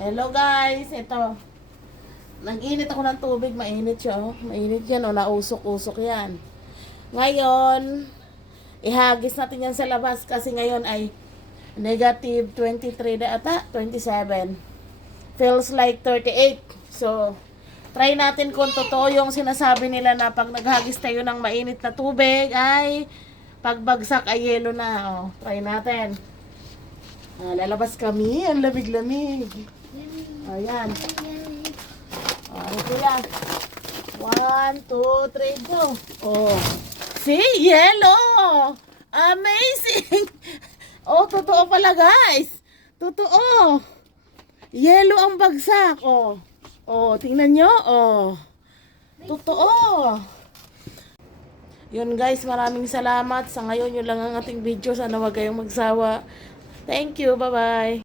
Hello guys, ito. Nag-init ako ng tubig, mainit siya oh. Mainit yan oh, nausok-usok yan. Ngayon, ihagis natin yan sa labas kasi ngayon ay negative 23 na ata, 27. Feels like 38. So, try natin kung totoo yung sinasabi nila na pag naghagis tayo ng mainit na tubig ay pagbagsak ay yelo na. Oh, try natin. Lalabas kami, ang lamig-lamig. Ayan. Ito lang. 1, 2, 3, go. Oh. See? Yellow! Amazing! Oh, totoo pala guys. Totoo. Yellow ang bagsak. Oh. Oh, tingnan nyo. Oh. Totoo. Yun guys, maraming salamat. Sa ngayon, yun lang ang ating video. Sana wag kayong magsawa. Thank you. Bye-bye.